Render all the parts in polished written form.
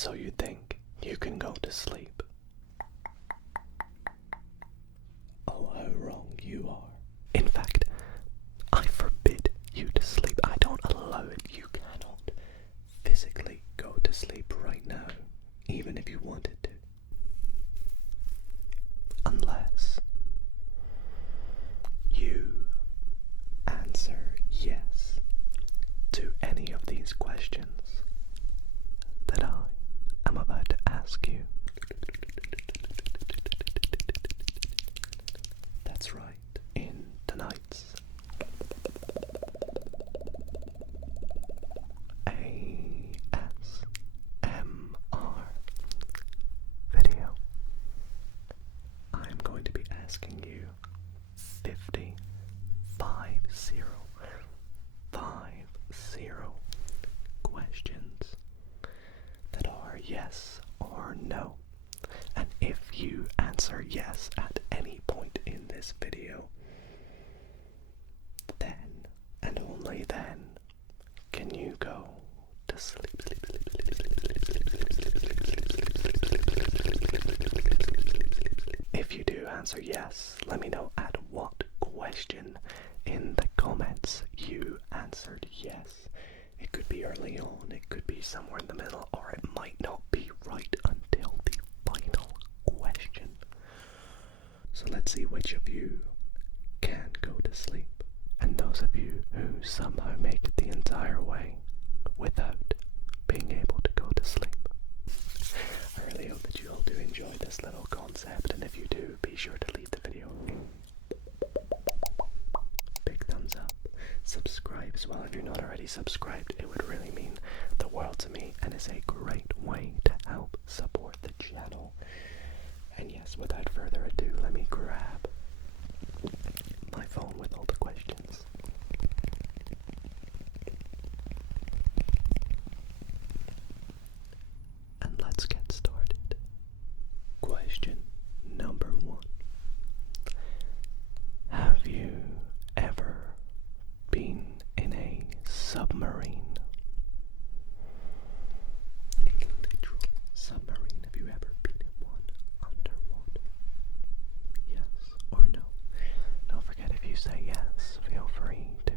So you think you can go to sleep? Oh, how wrong you are. In fact, I forbid you to sleep. I don't allow it. You cannot physically go to sleep right now, even if you wanted to. Unless you answer yes to any of these questions that I am about to ask you. That's right, in tonight's ASMR video, I'm going to be asking you 50 questions that are yes or no. And if you answer yes at any point in this video, then and only then can you go to sleep. If you do answer yes, let me know at what question in the comments you answered yes. It could be early on, it could be somewhere in the middle, or it might not be right until the final question. So let's see which of you can go to sleep, and those of you who somehow make it the entire way without being able to go to sleep. I really hope that you all do enjoy this little concept, and if you do, be sure to leave the video a big thumbs up. Subscribe as well if you're not already subscribed. It would really mean the world to me and is a great way to help support the channel. And yes, without further ado, let me grab my phone with all the questions. And let's get started. Question number 1. Have you ever been in a submarine? A literal submarine. Have you ever been in one underwater? Yes or no? Don't forget, if you say yes, feel free to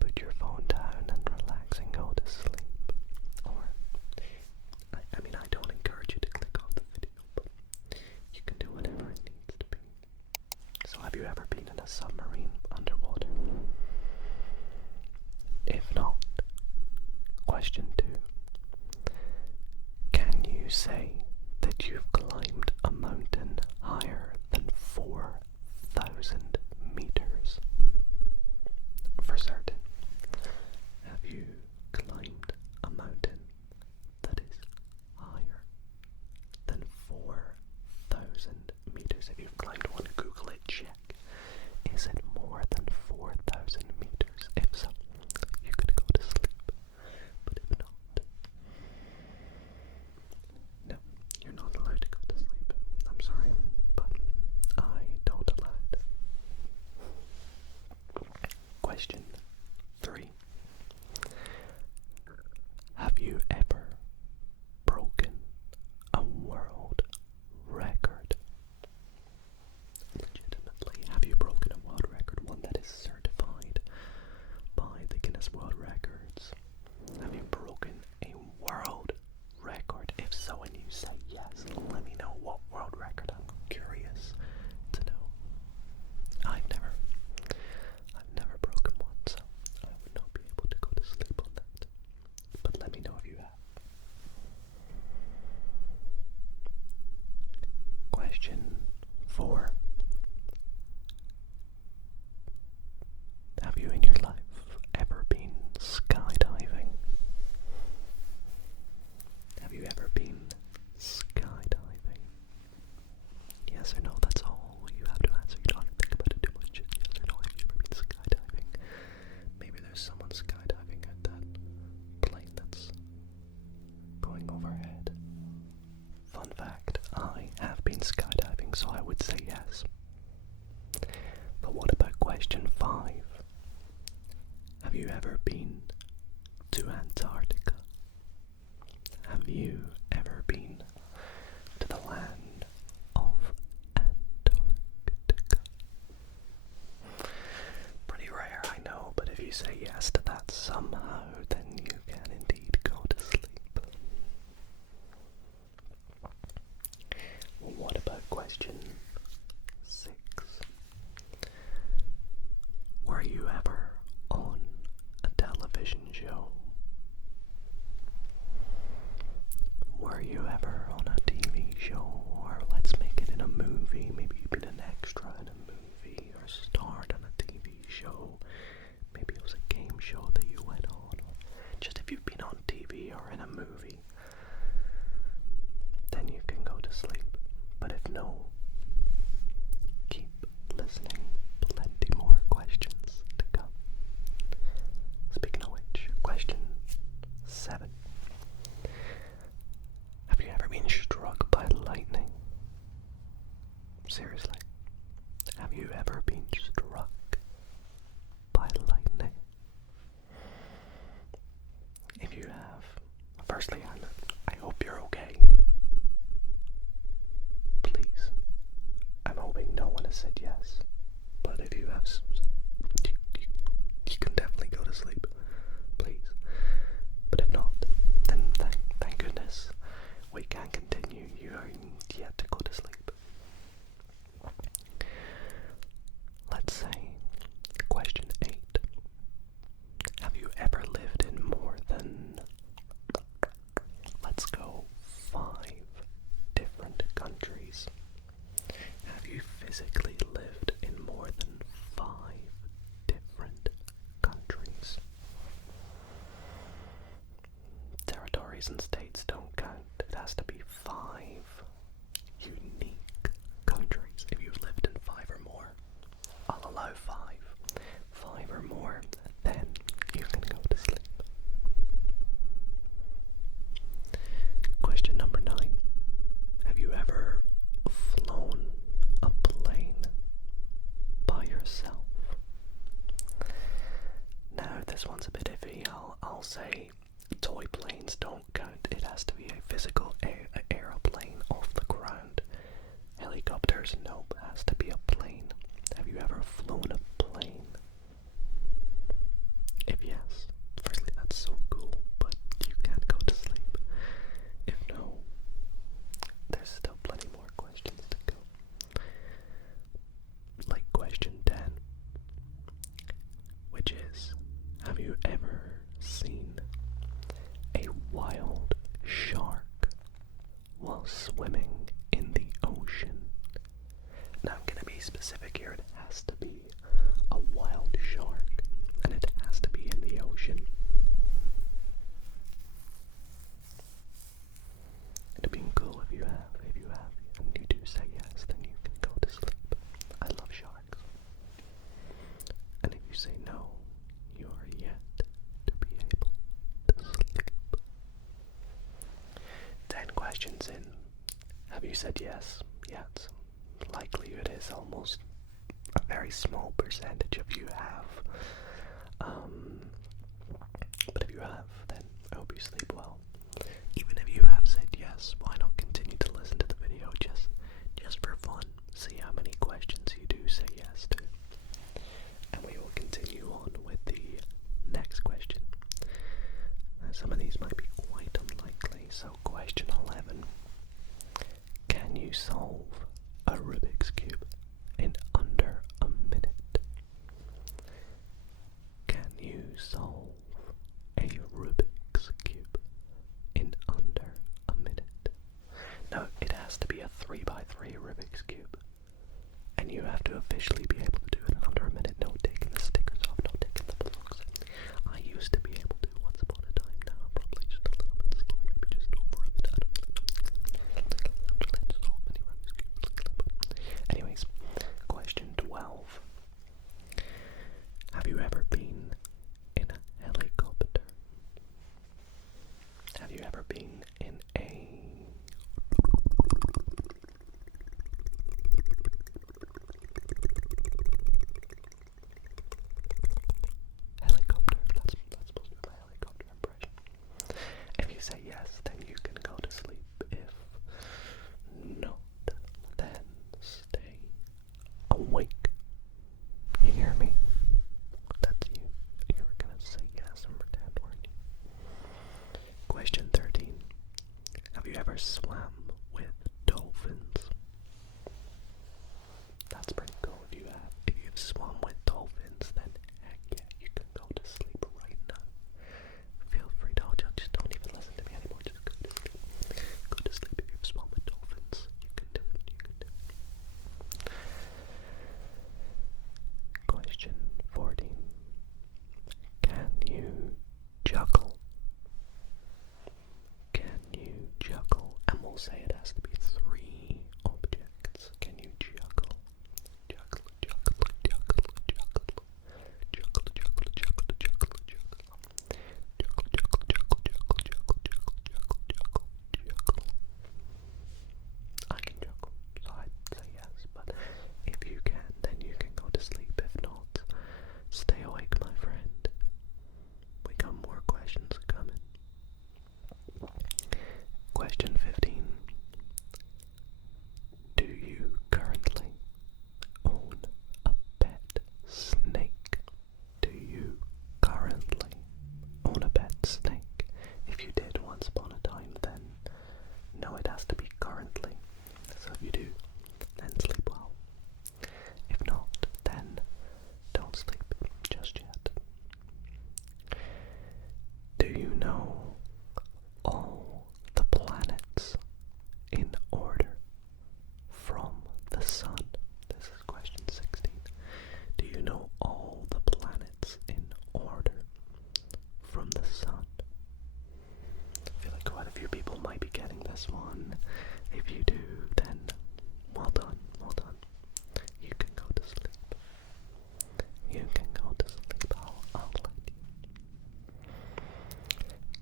put your phone down and relax and go to sleep. Or, I mean, I don't encourage you to click off the video, but you can do whatever it needs to be. So have you ever been in a submarine underwater? If not, question 2. Can you say that you've climbed a mountain higher than 4,000 meters? For certain. Have you climbed a mountain that is higher than 4,000 meters? If you've climbed one, Google it, check. Is it more than 4,000 meters? If so, you could go to sleep. But if not, no, you're not allowed to go to sleep. I'm sorry, but I don't allow it. Question 3. Have you ever broken a world record? Legitimately, have you broken a world record? One that is certified by the Guinness World Records. Have you broken a world record? If so, and you say yes, let me know what world record. I'm curious to know. I've never broken one, so I would not be able to go to sleep on that. But let me know if you have. Question 4. Have you in your life ever been skydiving? Have you ever been skydiving? Yes or no, that's all you have to answer. You don't have to think about it too much. Yes or no, have you ever been skydiving? Maybe there's someone skydiving at that plane that's going overhead. Fun fact, I have been skydiving, so I would say yes. But what about question 5? Have you ever been to Antarctica? Have you were you ever on a TV show, or let's make it in a movie? Maybe you've been an extra in a movie, or starred on a TV show. Maybe it was a game show that you went on, or just if you've been on TV or in a movie, then you can go to sleep. But if no, keep listening. Plenty more questions to come. Speaking of which, question 7. Have you ever been struck by lightning? Seriously. Have you ever been struck by lightning? If you have, firstly, I hope you're okay. Please. I'm hoping no one has said yes. But if you have, you can definitely go to sleep. Please. But if not, then thank goodness we can continue. You are yet to go to sleep. Let's say, question 8. Have you ever lived in more than, let's go, 5 different countries? Have you physically lived in more than 5 different countries? Territories and states don't count. It has to be 5 unique countries. If you've lived in 5 or more, I'll allow 5. 5 or more, then you can go to sleep. Question number 9. Have you ever flown a plane by yourself? Now, this one's a bit iffy. I'll say toy planes don't count. It has to be a physical aeroplane off the ground. Helicopters, nope, it has to be a plane. Have you ever flown a plane? If yes, firstly, that's so cool, but you can't go to sleep. If no, there's still plenty more questions to go. Like question 10, which is, have you ever seen a wild shark while swimming in the ocean? Now I'm going to be specific here. It has to be a wild shark, and it has to be in the ocean. It'd be cool if you have, and you do say yes, then you can go to sleep. I love sharks. And if you say no, you are yet to be able to sleep. 10 questions in. Have you said yes? Yes. Likelihood is almost a very small percentage of you have. But if you have, then I hope you sleep well. Even if you have said yes, why not continue to listen to the video just for fun? See how many questions you do say yes to. And we will continue on with the next question. Now, some of these might be quite unlikely, so question 11. Can you solve a Rubik's Cube in under a minute? Can you solve a Rubik's Cube in under a minute? No, it has to be a 3x3 Rubik's Cube. And you have to officially be able to do it in under a minute. No taking the stickers off, no taking the blocks. I used to be able to once upon a time. Now I'm probably just a little bit slower, maybe just over a minute. I don't really know. Actually, I just saw many Rubik's Cubes. Anyways, question 12. Have you ever been in a helicopter? Have you ever been in a helicopter? That's supposed to be my helicopter impression. If you say yes, then you can go to sleep. If not, then stay awake. You hear me? That's you. You were gonna say yes and pretend, weren't you? Question 13. Have you ever swam with dolphins? That's pretty cool if you have. If you've swum with dolphins, then heck yeah, you can go to sleep right now. Feel free to just don't even listen to me anymore, just go to sleep. people say it has to be 3 objects. Can you juggle? Juggle, juggle, juggle, juggle. Juggle, juggle, juggle, juggle, juggle. Juggle, juggle, juggle, juggle, juggle, juggle, juggle, juggle. I can juggle, so I'd say yes, but if you can, then you can go to sleep. If not, stay awake, my friend. We got more questions coming. Question 15. Do you currently own a pet snake? Do you currently own a pet snake? If you did once upon a time, then no, it has to be currently. So if you do, then sleep well. If not, then don't sleep just yet. Do you know all the planets in order from the sun? This is question 16. Do you know all the planets in order from the sun? I feel like quite a few people might be getting this one. If you do, then well done, well done. You can go to sleep. You can go to sleep. I'll let you.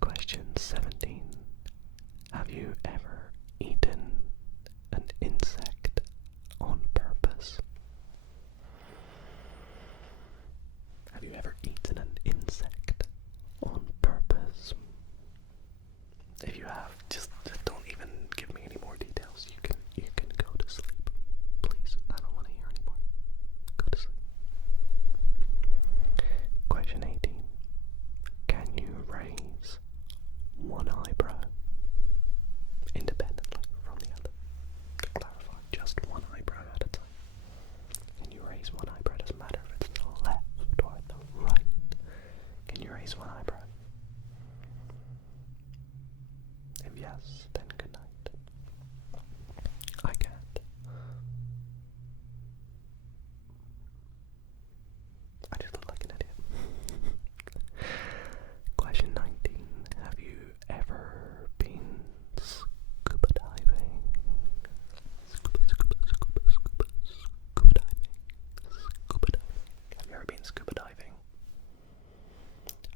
Question 17. Have you ever eaten an insect on purpose? Have you ever eaten an insect on purpose? If you have, just don't even give me any more details. You can go to sleep. Please, I don't want to hear anymore. Go to sleep. Question 18. Can you raise one eyebrow independently from the other? To clarify, just one eyebrow at a time. Can you raise one eyebrow? Doesn't matter if it's the left or the right. Can you raise one eyebrow? If yes, then good night. I can't. I just look like an idiot. Question 19. Have you ever been scuba diving? Scuba diving. Scuba diving. Have you ever been scuba diving?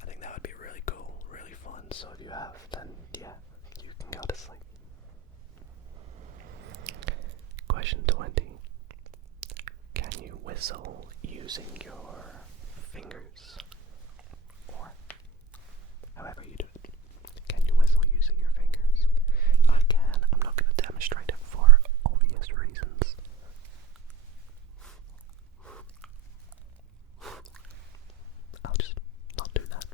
I think that would be really cool, really fun. So if you have, then yeah, you can go to sleep. Question 20. Can you whistle using your fingers? Or however you do it. Can you whistle using your fingers? I can. I'm not going to demonstrate it for obvious reasons. I'll just not do that.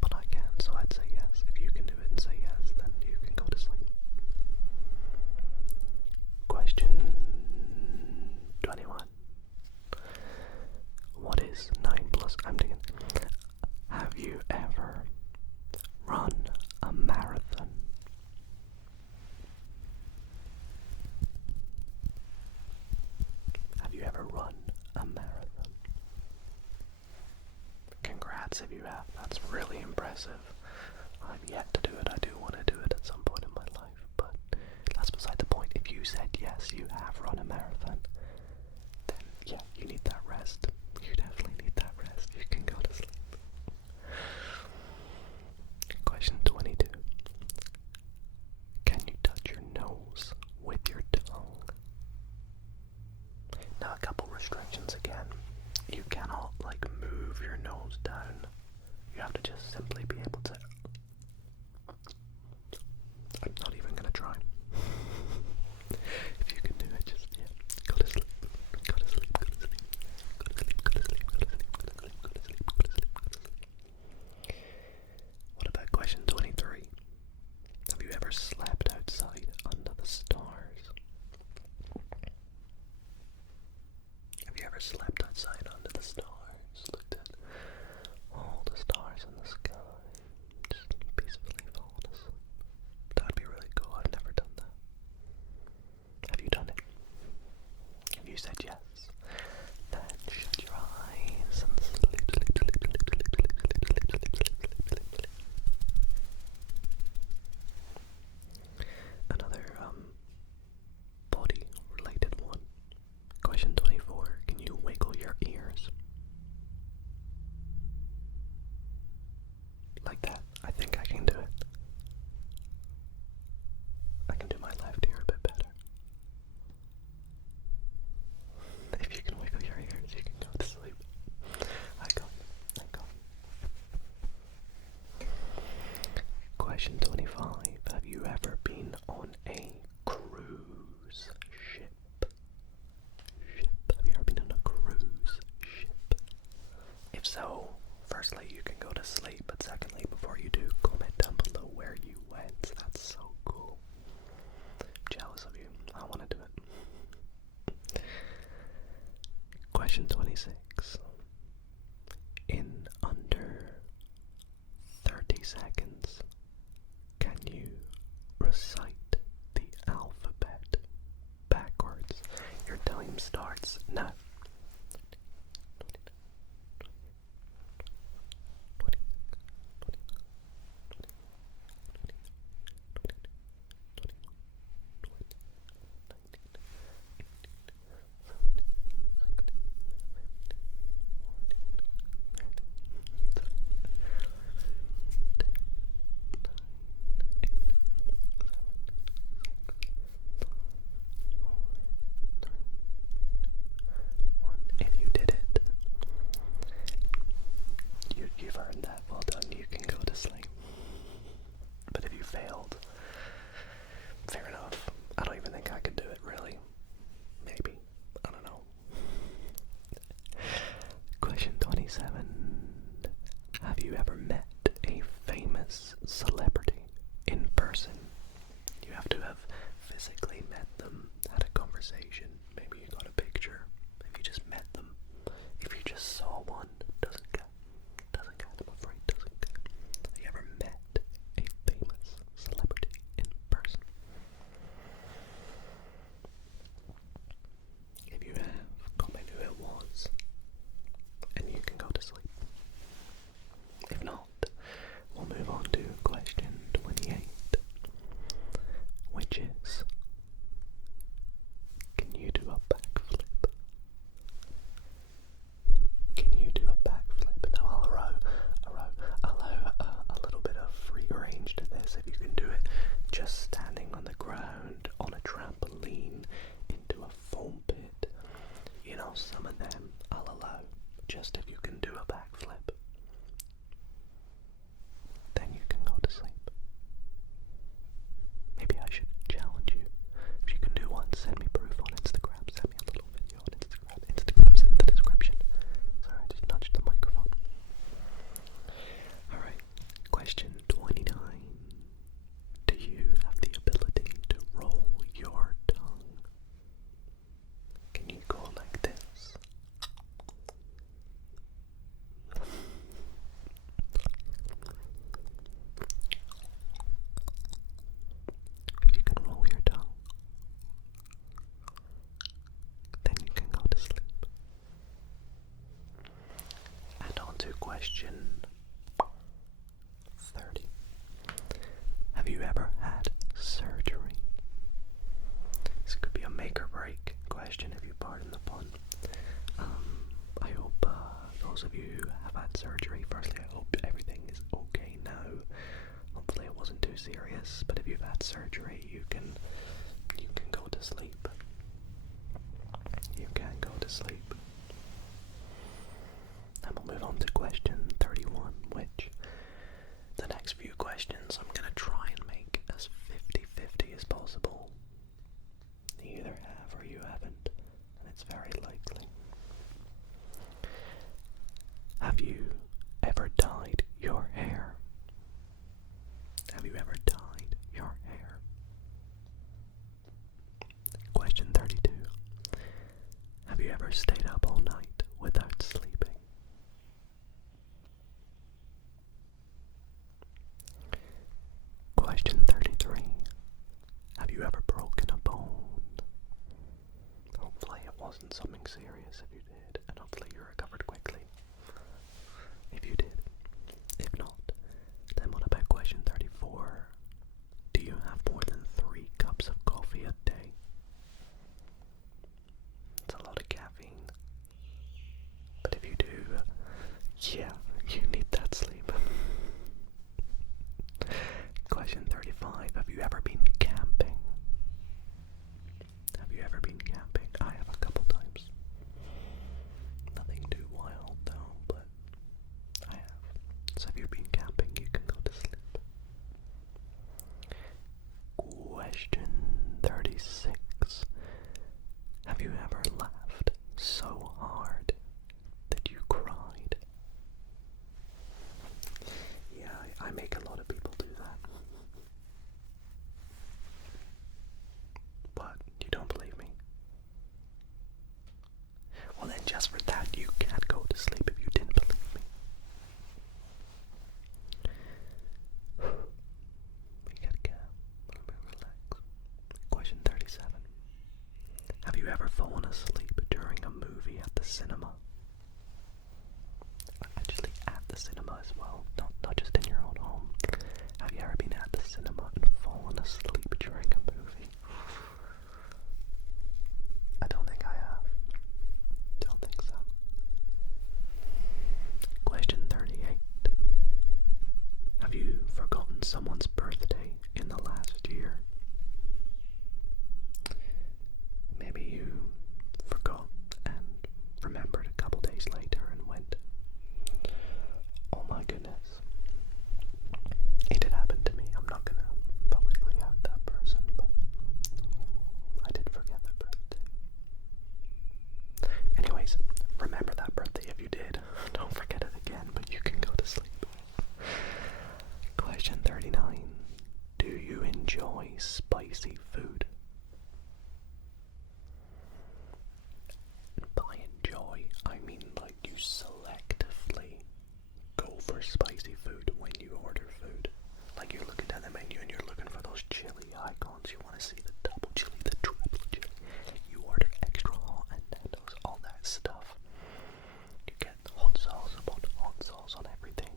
But I can, so I'd say yes. If you can do it and say yes, then you can go to sleep. Question 21. What is 9 plus? I'm digging. Have you ever run a marathon? Have you ever run a marathon? Congrats if you have. That's really impressive. I've yet to do it. I do want to do it at some point in my life, but that's beside the point. If you said yes, you have run a marathon, then yeah, you need that rest. You definitely need that rest. You can go to sleep. Question 22. Can you touch your nose with your tongue? Now a couple restrictions again. You cannot move your nose down. You have to just simply be able to. I'm not even gonna try. If you can do it, just go to sleep. Go to sleep. Go to sleep. Go to sleep. Go to sleep. Go to sleep. Go to sleep. Go to sleep. Go to sleep. Go to sleep. What about question 23? Have you ever slept outside under the stars? Have you ever slept outside under the stars? Looked at all the stars in the sky, just peacefully fallen asleep. That'd be really cool. I've never done that. Have you done it? If you said yes, then shut your eyes and sleep, sleep, sleep, sleep, sleep, sleep, sleep, sleep, sleep, sleep, sleep, sleep. 26. In under 30 seconds, can you recite the alphabet backwards? Your time starts now. If you did it, you've earned that. Well done. You can go to sleep. But if you failed, fair enough. I don't even think I could do it, really. Maybe. I don't know. Question 27. Have you ever met a famous celebrity in person? You have to have physically met them, had a conversation, maybe you got a picture, if you just met them. If you just saw one, doesn't count. Doesn't count, I'm afraid, doesn't count. Have you ever met a famous celebrity in person? If you have, comment who it was, and you can go to sleep. If not, we'll move on to question 28, which is, can you do a backflip? Can you do a backflip? Now I'll allow a little bit of free range to this. If you can do it just standing on the ground, on a trampoline, into a foam pit, you know, some of them I'll allow. Just if you can do a backflip, then you can go to sleep. Maybe I should challenge you. If you can do one, send me proof on Instagram. Send me a little video on Instagram. Instagram's in the description. Sorry, I just nudged the microphone. Alright, question 29. Do you have the ability to roll your tongue? Can you go like this? If you can roll your tongue, then you can go to sleep. And on to question 30. Have you ever had surgery? This could be a make or break question, if you pardon the pun. I hope those of you who have had surgery, firstly, I hope everything is okay now. Hopefully it wasn't too serious, but if you've had surgery, you can go to sleep. You can go to sleep. And we'll move on to question 31, which the next few questions I'm going to try and make as 50-50 as possible. You either have or you haven't, and it's very likely. Have you ever dyed your hair? Have you ever dyed your hair? Question 32. Have you ever stayed up all night without sleeping? Question 33. Have you ever broken a bone? Hopefully it wasn't something serious if you did, and hopefully you recovered quickly if you did. If not, then what about question 34? Do you have more than 3 cups of coffee a day? It's a lot of caffeine. But if you do, yeah, you need that sleep. Question 35. Have you ever been camping? Have you ever been camping? I have a couple times. you ever fallen asleep during a movie at the cinema? Actually, at the cinema as well, not just in your own home. Have you ever been at the cinema and fallen asleep during a movie? I don't think I have. Don't think so. Question 38. Have you forgotten someone's birthday in the last year? Maybe you forgot and remembered a couple days later and went, oh my goodness. It did happen to me. I'm not gonna publicly out that person, but I did forget their birthday. Anyways, remember that birthday if you did. Don't forget it again, but you can go to sleep. Question 39. Do you enjoy spicy food? By enjoy, I mean like you selectively go for spicy food when you order food. Like you're looking down the menu and you're looking for those chili icons. You want to see the double chili, the triple chili. You order extra hot and Nando's, all that stuff. You get hot sauce upon hot sauce on everything.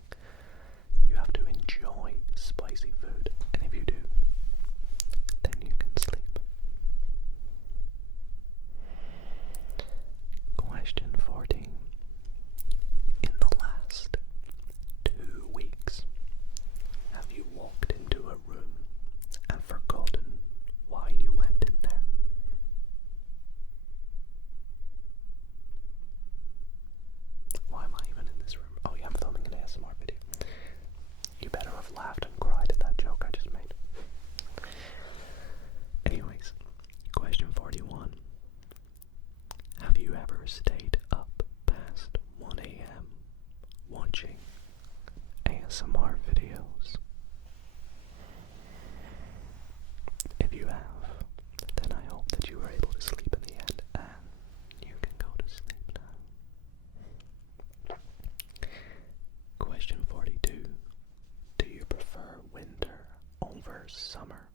You have to enjoy spicy food. And if you do, then you can sleep. Question 14. In the last 2 weeks, have you walked into a room and forgotten why you went in there? Why am I even in this room? Oh yeah, I'm filming an ASMR video. You better have laughed and cried at that joke I just made. Anyways, question 41. Have you ever stayed up past 1 a.m. watching ASMR videos? If you have, then I hope that you were able to sleep in the end and you can go to sleep now. Question 42. Do you prefer winter over summer?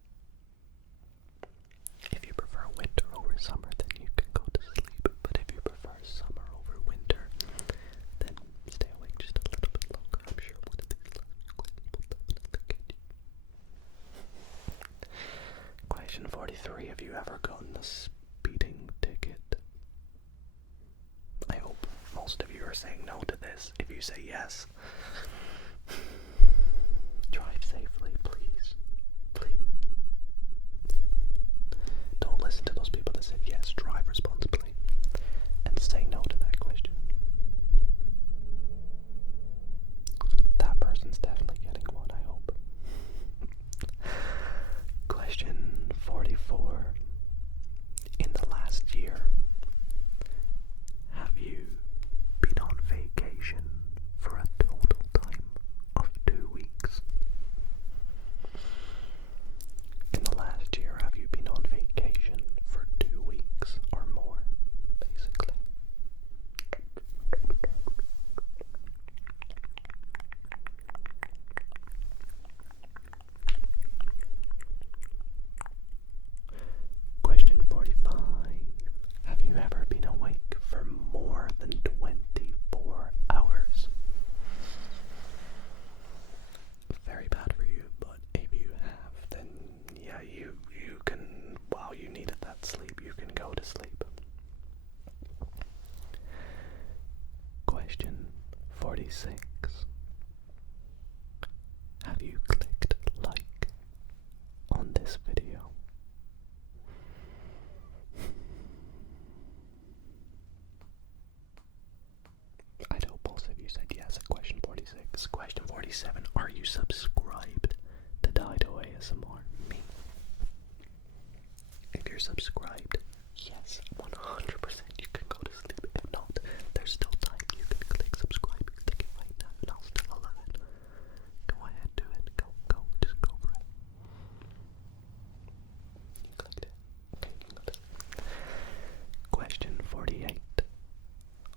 If you prefer winter over summer, then you can go to sleep. But if you prefer summer over winter, then stay awake just a little bit longer. I'm sure one of these last questions will definitely get you. Question 43. Have you ever gotten a speeding ticket? I hope most of you are saying no to this. If you say yes, drive safely, please. Please. Don't listen to those people that said yes, drive responsibly. And say no to that question. That person's definitely getting one, I hope. Question 44. In the last year, have you been on vacation for a total time of 2 weeks? In the last year, have you been on vacation for 2 weeks or more, basically? Question 45. Have you ever been awake for more than 24 hours? Very bad for you, but if you have, then yeah, you can, while you needed that sleep, you can go to sleep. Question 46. Have you clicked like on this video? I'd hope most of you said yes at question 46. Question 47. Are you subscribed to Dido ASMR? Me. If you're subscribed, yes, 100% you can go to sleep. If not, there's still time. You can click subscribe. Click it right now and I'll still allow it. Go ahead, do it. Go. Just go for it. You clicked it. Okay, you can go to sleep. Question 48.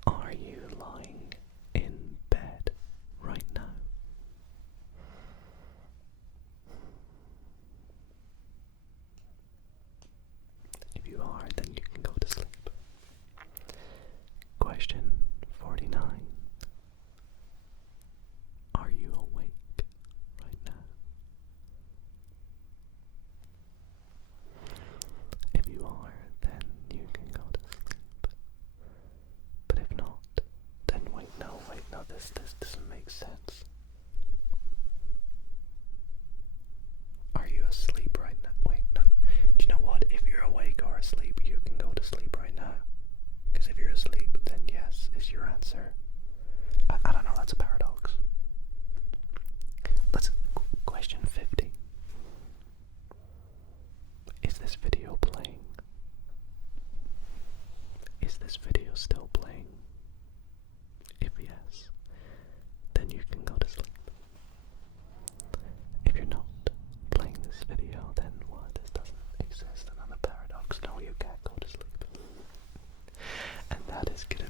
Are you lying in bed right now? If you are, This doesn't make sense. Are you asleep right now? Wait, no. Do you know what? If you're awake or asleep, you can go to sleep right now. Because if you're asleep, then yes is your answer. I don't know, that's a paradox. Question 50. Is this video playing? Is this video still playing? If yes, then you can go to sleep. If you're not playing this video, then what? This doesn't exist, and I'm a paradox. No, you can't go to sleep. And that is gonna